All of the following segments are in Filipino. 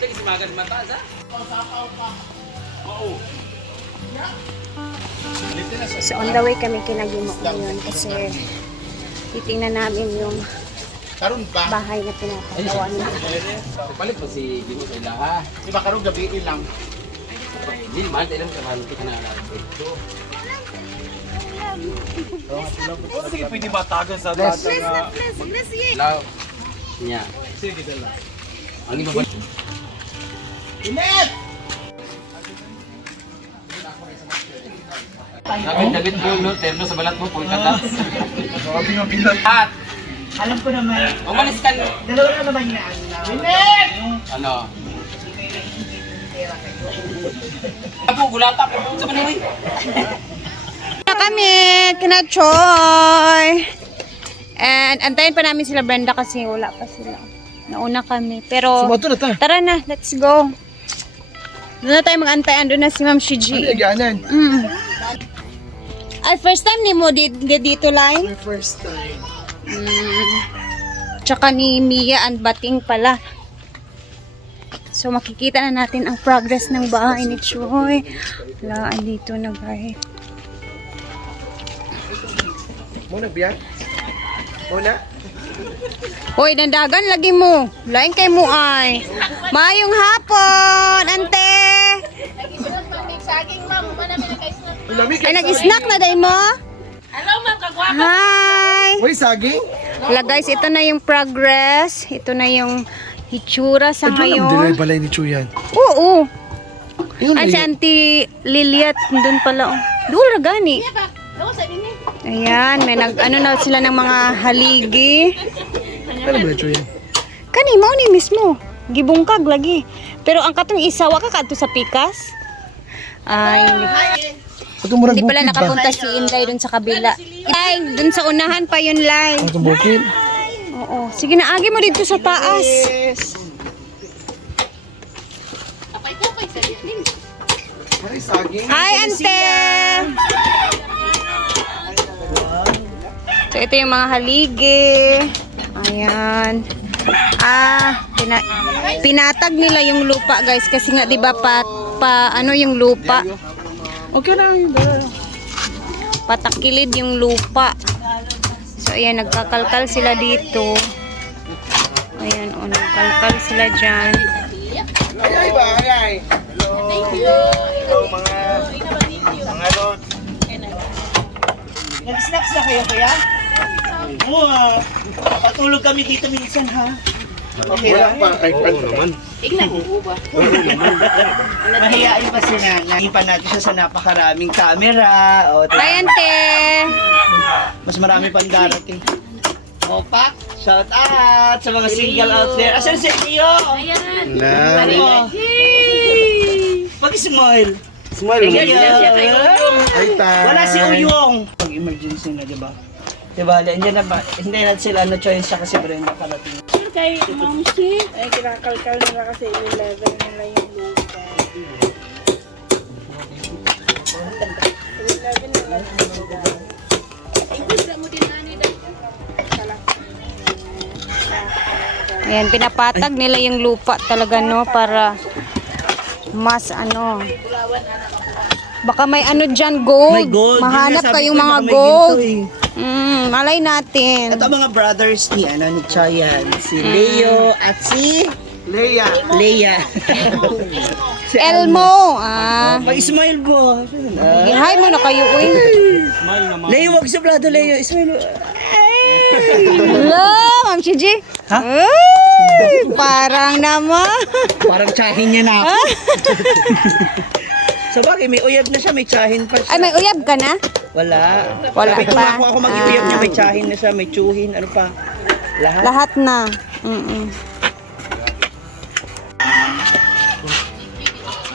lagi si Magan mata sa. Oo. So on the way kami kinagimo ngayon kasi titingnan namin yung Karon ba? bahay na pinapagawa niya. Palit mo si Gino sa ilaha. Di ba karon gabi lang? Hindi, mahal tayo lang sa ka na alam. Ito. Sige, pwede matagan sa data nga. Law. Niya. Sige, dala. Ang iba ba? Dapat David mo, no? Terno sa balat mo, pulka ka. Sabi nga bilang. At, Alam ko naman, umalis ka. dalawa na naman niya. Ano? Ako, gulata ko sa kanila. Na kami, kina Choy. And antayin pa namin sila Brenda kasi wala pa sila. Nauna kami. Pero na tara na, let's go. Doon na tayo mag-antay. Andun na si Ma'am Shiji. Aganan. Mm. Ay, first time ni mo di, di dito line? First time. Mm. Tsaka ni Mia and Bating pala. So makikita na natin ang progress ng bahay ni Choy. Wala, andito na guys. Muna biya. Muna. Hoy, dandagan lagi mo. Lain kay mo ay. Mayong hapon, Ay, nag-snack na day mo? Hi! Uy, saging. Wala guys, ito na yung progress. Ito na yung hitsura sa ngayon. balay ni Chuyan. Oo. Yun Ay, si Auntie Liliat, doon pala. Oh. Doon ra gani. Ayan, may nag, ano na sila ng mga haligi. Ano ba Chuyan? Kani, mao ni mismo. Gibungkag lagi. Pero ang katong isawa ka kadto sa pikas. Ay, hindi, Ito hindi pala nakapunta si Inday dun sa kabila. Ay, dun sa unahan pa yun, Lai. Ito bukid. Oo. Sige na, agi mo dito sa taas. Ay, saging. Hi, ante! So, ito yung mga haligi. Ayan. Ah, pina- pinatag nila yung lupa, guys. Kasi nga, di ba, pa, pa, ano yung lupa? Okay na. Patakilid yung lupa. So, ayan, nagkakalkal sila dito. Ayan, o, nagkalkal sila dyan. Ay, ay ba? Ay, ay. Thank you. Hello, mga mga lord. Nag-snacks na kayo, kuya? Oo, ah. patulog kami dito minsan, ha? Okay Wala lang. pa. Ay, ano naman? Mahihain pa si nanay. Ipan natin siya sa napakaraming camera. O, Hi, ante! mas marami pang darating. Opak, shout out sa mga single out there. Asan si Rio? Na. Oh. Pag-smile. Smile mo. Ay, tay. Wala si Uyong. Pag emergency na, di ba? Di ba? Hindi na ba? Hindi na sila ano choice siya kasi Brenda parating. Kay Ma'am Si. Ay, kinakalkal nila kasi i-level nila yung lupa. I-level nila yung lupa. Ayan, pinapatag nila yung lupa talaga, no? Para mas ano. Baka may ano dyan, gold. May gold. Mahanap kayong mga gold. ginto eh. Mm, malay natin. Ito ang mga brothers ni ano ni Chayan, si Leo at si Leia. Leia. si Elmo. Ah. Pag-smile mo. Ah. Hi mo na kayo, uy. Leo, wag sa brother Leo. Smile. Hello, Ma'am Chiji. Ha? Ay, parang naman. Parang tsahin niya na ako. Sa bagay, may uyab na siya, may tsahin pa siya. Ay, may uyab ka na? Wala. Wala Sabi ko pa. nga ako, ako mag-iuyab niya, Ah. may tsahin na siya, may tsuhin, ano pa. Lahat. Lahat na. Mm-mm.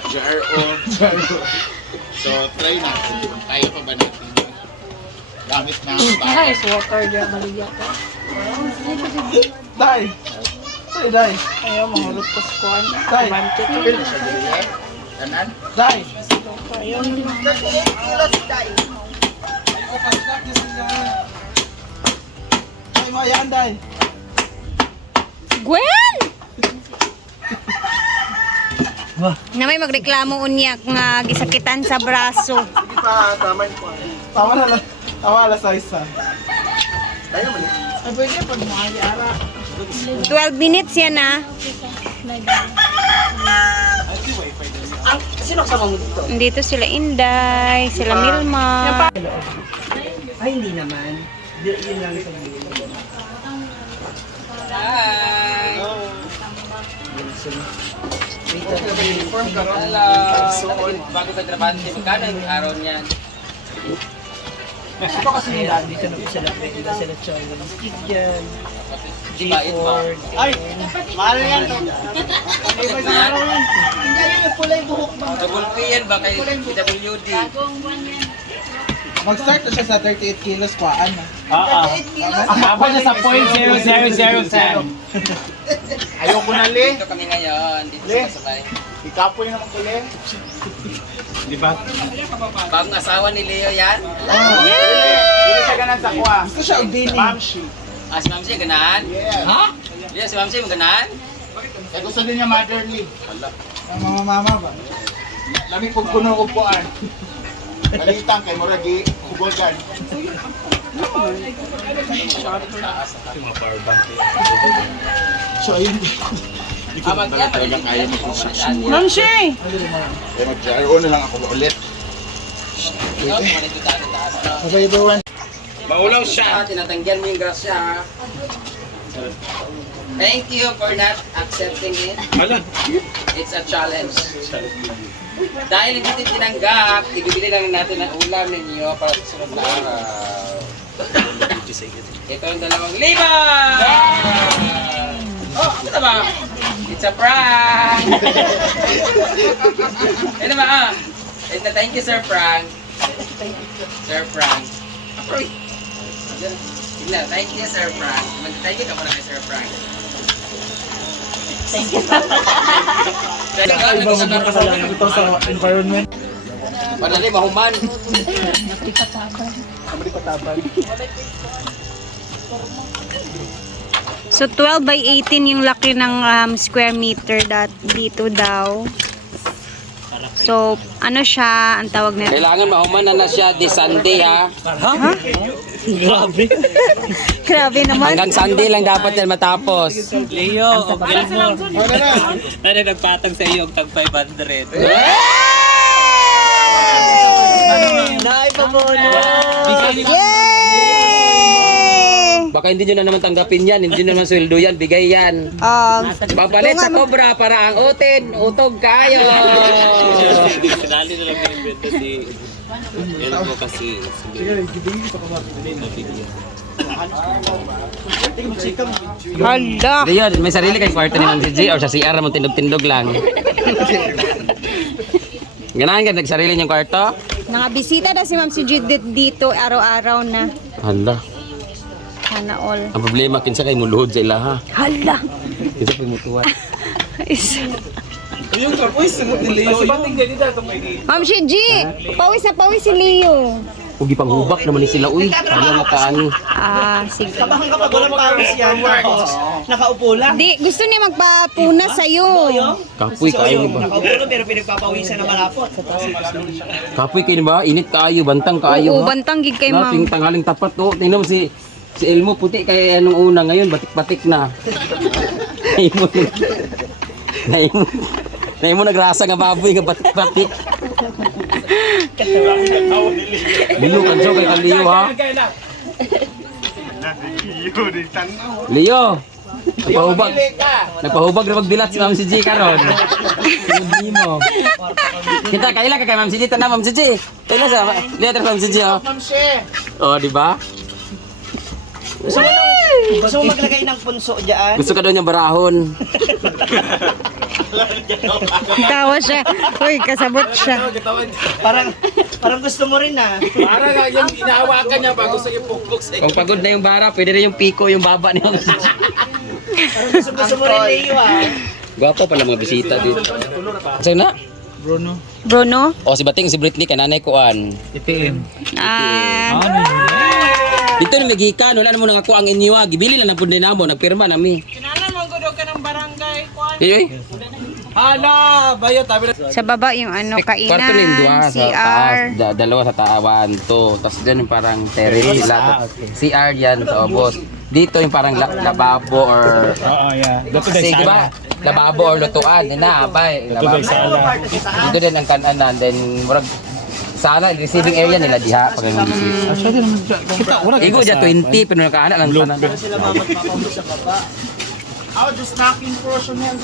Jar on. So, try natin. Kaya pa ba natin? Gamit na ang bahay. Nice water dyan, maligya ka. Day. Say, day. Ayaw, mga lutos ko. Ano? Day. Bante ko. Pil sa dili. Kanan. Day. Ayaw, Ay, mga yan, day. Gwen! Na may magreklamo unya nga gisakitan sa braso. Sige pa, tama yun po. Tawa na lang. Tawa na sa isa. Tayo mali. Ay, pwede pag mahali ara. 12 minutes yan ah. Ang, sino kasama mo dito? Dito sila Inday, sila ah. Milma. Ay, hindi naman. Yun lang sa Hi! Dito ka ba uniform ka ron? Hello! Bago ka trabante, magkano yung araw niyan? Gusto ko kasi yung dati, dito sila pwede, sila chow, sila chicken. G4. Ay! Mahal yan. Hindi ba sa araw yan? Hindi yan yung pulay buhok ba? Double P yan ba kayo? PWD. Mag-start na siya sa 38 kilos kwaan. Ah. Ah, ah. Oo. Ang haba niya sa 0.0000. Ayoko na, Le. Dito kami ngayon. Dito sa. Ikapoy naman ko, Le. Di ba? Bagong asawa ni Leo yan. Oh. Yeah! Hindi siya ganun sa kwa. Gusto siya udini. Mamshi. Ah, si Mamsi, ganahan? Yes. Ha? Leo, si Mamsi, ganahan? Eh, gusto din niya motherly. Ang mga mama ba? Lamig pag puno ko po ay. Balitang kay Muragi, Kubogan. So, ayun. Ah, mag yan, Talaga kaya mo kung siya. Mamsi! Eh, mag-gyro na lang ako ulit. Sabay doon. Maulaw siya. Tinatanggihan mo yung grasya. ha? Thank you for not accepting it. Hala. It's a challenge. Dahil hindi din tinanggap, ibibili lang natin ang ulam ninyo para sa sunod na araw. Ito yung dalawang lima! Oh, ano ba? It's a prank! ano ba ah? Thank you Sir Frank. Sir Frank. Apoy! Tignan, thank you Sir Frank. Mag-thank you ka muna kay Sir Frank. Thank you. Thank you. Ito sa environment. Padali, mahuman. Kamali patabag. So 12 by 18 yung laki ng um, square meter dat dito daw. So ano siya, ang tawag nito? Kailangan mahuman na na siya di Sunday ha. Grabe naman. Hanggang Sunday lang dapat yan matapos. Leo. Ano na? Ano nagpatag sa iyo ang tag 500? Naipabono! Yay! Baka hindi nyo na naman tanggapin yan, hindi nyo naman sweldo yan, bigay yan. Um, Papalit sa cobra para ang utin, utog kayo. Sinali na lang binibenta si... Yan mo kasi. hala. Diyon, may sarili kay kwarto ni Ma'am G or sa CR mo tindog-tindog lang. Ganahan ka, nagsarili niyong kwarto? Mga bisita na si Ma'am si Judith dito araw-araw na. Hala, Sana all. ang problema kinsa kay muluhod sa ilaha. Hala. Kinsa kay mutuwat. Yung kapoy, sunod ni Leo. Bating ganito ito may di. Ma'am si G, pawis na pawis si Leo. Ugi pang hubak naman ni sila, uy. Kaya makaani. Ah, sige. Kabahan kapag walang pawis yan, nakaupo lang. Di, gusto niya magpapuna sa'yo. Kapoy kayo ba? Nakaupo lang pero pinagpapawisan na malapot. Kapoy kayo ba? Init kayo, bantang kayo. Oo, bantang gig kay Nating ma'am. tanghaling tapat to. Tingnan mo si si Elmo puti kay anong una ngayon batik-batik na. Naimo. Naimo. Naimo nagrasa nga baboy nga batik-batik. Leo kanso kay Leo ha. Leo. Nagpahubag. Nagpahubag na magdilat si Ma'am si G karon. Hindi mo. Kita kaila ka kay Ma'am si G tanah Ma'am si G. Kaila sa Lihat Ma'am si G oh. Oh, di ba? Gusto mo, gusto mo maglagay ng punso dyan? Gusto ka daw niyang barahon. Tawa siya. Uy, kasabot siya. Parang, parang gusto mo rin ah. Para nga yung inahawakan niya bago sa ipukpok sa Kung pagod na yung bara, pwede rin yung piko, yung baba niya. Parang gusto, gusto mo rin Leo ah. Gwapo pala mga bisita dito. Sa'yo na? Bruno? O si Bating, si Britney, kay nanay ko an. Ah, Dito na magikan, wala na mo nang ako ang inyo. ah. Gibili lang na po din namo, nagpirma nami. Kinala mo, gudo ka ng barangay. Kuan. Eh, eh. Sa baba yung ano, Kwarto rin kainan, dua sa taas, CR. da, dalawa sa tawan, to. Tapos dyan yung parang terrace sila. CR yan sa obos. Dito yung parang la- lababo or Oo, yeah. Dito kasi di ba lababo or lutuan na abay lababo. Dito din ang kanan then murag sana receiving area nila diha pag ang Igo dyan 20 pero nakaana lang tanan. Oh, just knocking portion yan.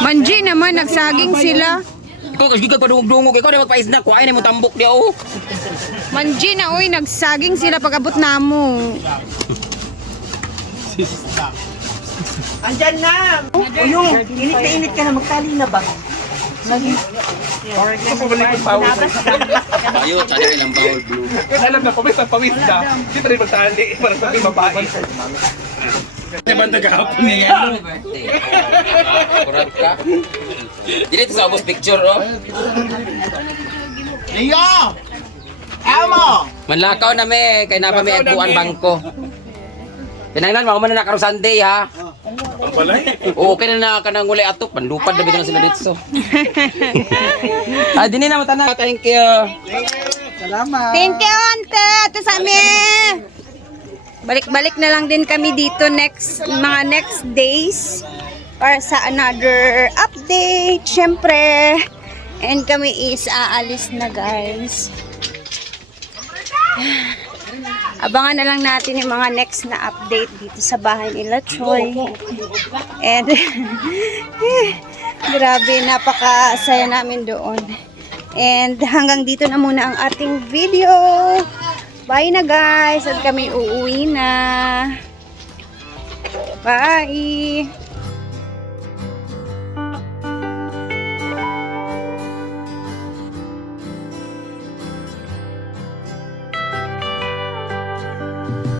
Manji naman, nagsaging sila. Ikaw kasi ka padungog-dungog ikaw na kuhain mo tambok di oh. Manji na, uy, nagsaging sila pag abot na mo. Andyan na! Uyo, init na init ka na, magtali na ba? Bayo tsada ilang bawol blue. Alam na, pawis ang pawis na. Di pa rin magtali. Para sa mga babae. Di ba nagkahapon niya? Kurat ka. Dito sa obos picture oh. Leo! Elmo! Manlakaw na me, kay napa may agpuan bangko. Pinanglan mo man na karon Sunday ha. Ang balay. Oo, kaya na ka nang ulay atok, panlupad na bitaw na sila dito. ah, dini na mo tanan. Thank you. Salamat! Thank you, ante. Ate Sami. Balik-balik na lang din kami dito next, mga next days para sa another update, syempre. And kami is aalis na, guys. Abangan na lang natin yung mga next na update dito sa bahay nila, Choi. And, grabe, napaka-saya namin doon. And hanggang dito na muna ang ating video. Bye na guys. At kami uuwi na. Bye.